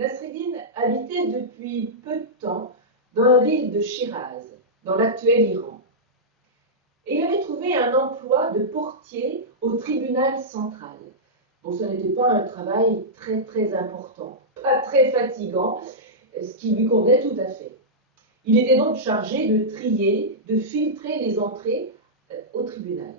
Nasreddin habitait depuis peu de temps dans la ville de Shiraz, dans l'actuel Iran. Et il avait trouvé un emploi de portier au tribunal central. Bon, ce n'était pas un travail très important, pas très fatigant, ce qui lui convenait tout à fait. Il était donc chargé de trier, de filtrer les entrées au tribunal.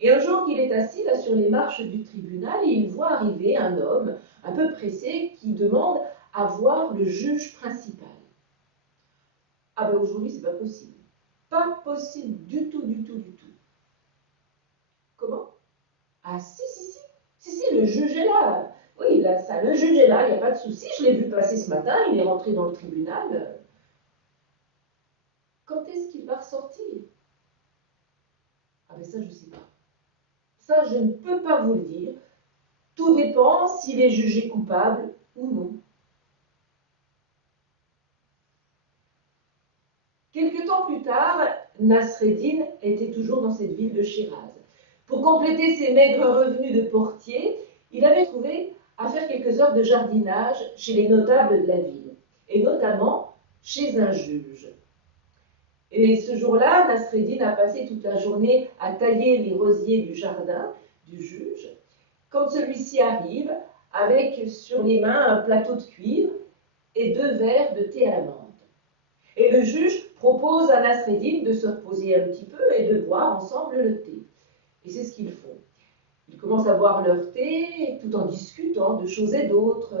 Et un jour qu'il est assis là sur les marches du tribunal, il voit arriver un homme un peu pressé qui demande à voir le juge principal. Ah ben aujourd'hui c'est pas possible. Pas possible du tout. Comment? Ah si, le juge est là. Oui, là, ça, le juge est là, il n'y a pas de souci. Je l'ai vu passer ce matin, il est rentré dans le tribunal. Quand est-ce qu'il va ressortir? Ah ben ça, je ne sais pas. Ça, je ne peux pas vous le dire. Tout dépend s'il est jugé coupable ou non. Quelque temps plus tard, Nasreddin était toujours dans cette ville de Shiraz. Pour compléter ses maigres revenus de portier, il avait trouvé à faire quelques heures de jardinage chez les notables de la ville, et notamment chez un juge. Et ce jour-là, Nasreddin a passé toute la journée à tailler les rosiers du jardin du juge, quand celui-ci arrive avec sur les mains un plateau de cuivre et 2 verres de thé à la menthe. Et le juge propose à Nasreddin de se reposer un petit peu et de boire ensemble le thé. Et c'est ce qu'ils font. Ils commencent à boire leur thé tout en discutant de choses et d'autres,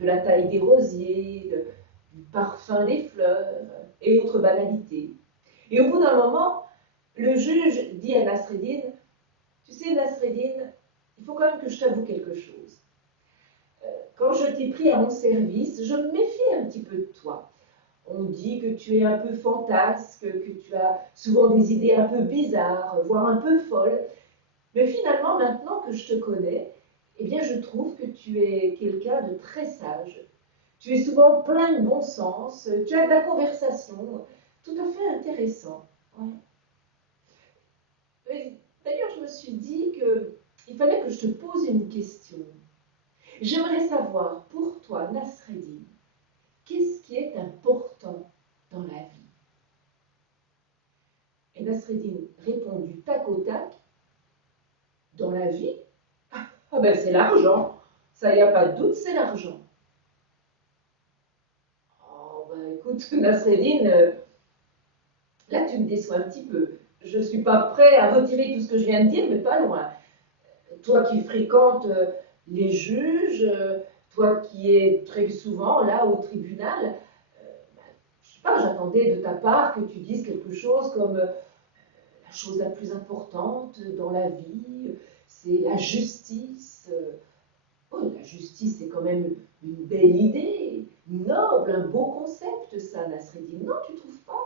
de la taille des rosiers, du parfum des fleurs et autres banalités. Et au bout d'un moment, le juge dit à Nasreddin, tu sais Nasreddin, il faut quand même que je t'avoue quelque chose. Quand je t'ai pris à mon service, je me méfie un petit peu de toi. On dit que tu es un peu fantasque, que tu as souvent des idées un peu bizarres, voire un peu folles. Mais finalement, maintenant que je te connais, eh bien, je trouve que tu es quelqu'un de très sage. Tu es souvent plein de bon sens, tu as de la conversation, tout à fait intéressant. Ouais. D'ailleurs, je me suis dit qu'il fallait que je te pose une question. J'aimerais savoir, pour toi, Nasreddin, qu'est-ce qui est important dans la vie? Et Nasreddin répond du tac au tac, dans la vie, ah ben c'est l'argent. Ça, il n'y a pas de doute, c'est l'argent. Oh ben écoute, Nasreddin, là tu me déçois un petit peu. Je ne suis pas prêt à retirer tout ce que je viens de dire, mais pas loin. Toi qui fréquentes les juges, toi qui es très souvent là au tribunal, je ne sais pas, j'attendais de ta part que tu dises quelque chose comme la chose la plus importante dans la vie, c'est la justice. Oh, la justice, c'est quand même une belle idée, noble, un beau concept, ça, Nasreddin. Non, tu ne trouves pas?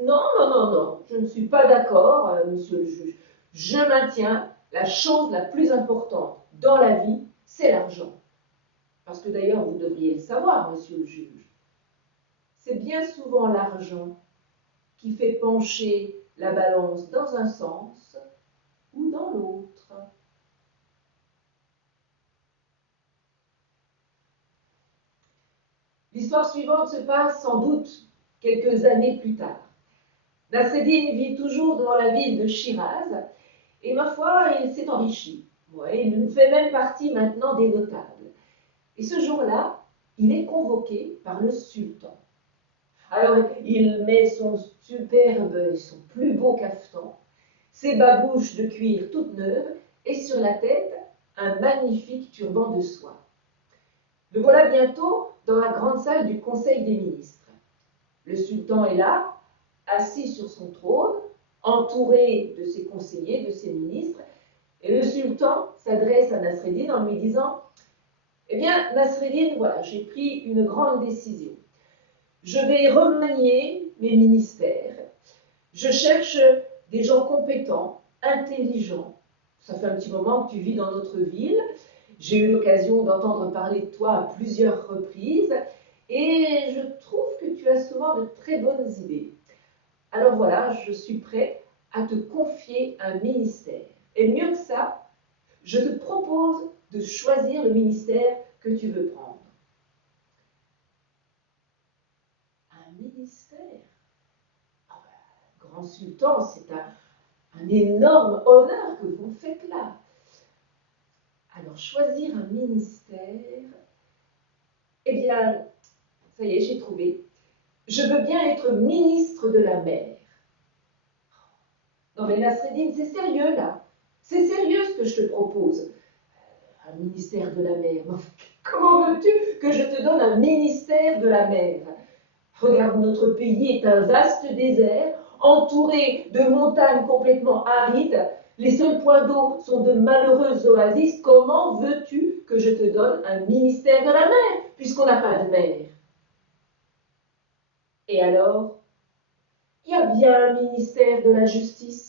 Non, je ne suis pas d'accord, monsieur le juge. Je maintiens la chose la plus importante dans la vie, c'est l'argent. Parce que d'ailleurs, vous devriez le savoir, monsieur le juge. C'est bien souvent l'argent qui fait pencher la balance dans un sens ou dans l'autre. L'histoire suivante se passe sans doute quelques années plus tard. Nasreddin vit toujours dans la ville de Shiraz et ma foi, il s'est enrichi. Ouais, il fait même partie maintenant des notables. Et ce jour-là, il est convoqué par le sultan. Alors, il met son superbe, son plus beau cafetan, ses babouches de cuir toutes neuves et sur la tête, un magnifique turban de soie. Le voilà bientôt dans la grande salle du Conseil des ministres. Le sultan est là, assis sur son trône, entouré de ses conseillers, de ses ministres, et le sultan s'adresse à Nasreddin en lui disant « Eh bien, Nasreddin, voilà, j'ai pris une grande décision. Je vais remanier mes ministères. Je cherche des gens compétents, intelligents. Ça fait un petit moment que tu vis dans notre ville. J'ai eu l'occasion d'entendre parler de toi à plusieurs reprises et je trouve que tu as souvent de très bonnes idées. Alors voilà, je suis prêt à te confier un ministère. Et mieux que ça, je te propose de choisir le ministère que tu veux prendre. Un ministère? Ah ben, grand sultan, c'est un énorme honneur que vous me faites là. Alors, choisir un ministère, eh bien, ça y est, j'ai trouvé. Je veux bien être ministre de la mer. Non mais Nasreddin, c'est sérieux là. C'est sérieux ce que je te propose. Un ministère de la mer. Comment veux-tu que je te donne un ministère de la mer? Regarde, notre pays est un vaste désert, entouré de montagnes complètement arides. Les seuls points d'eau sont de malheureuses oasis. Comment veux-tu que je te donne un ministère de la mer, puisqu'on n'a pas de mer? Et alors, il y a bien un ministère de la justice.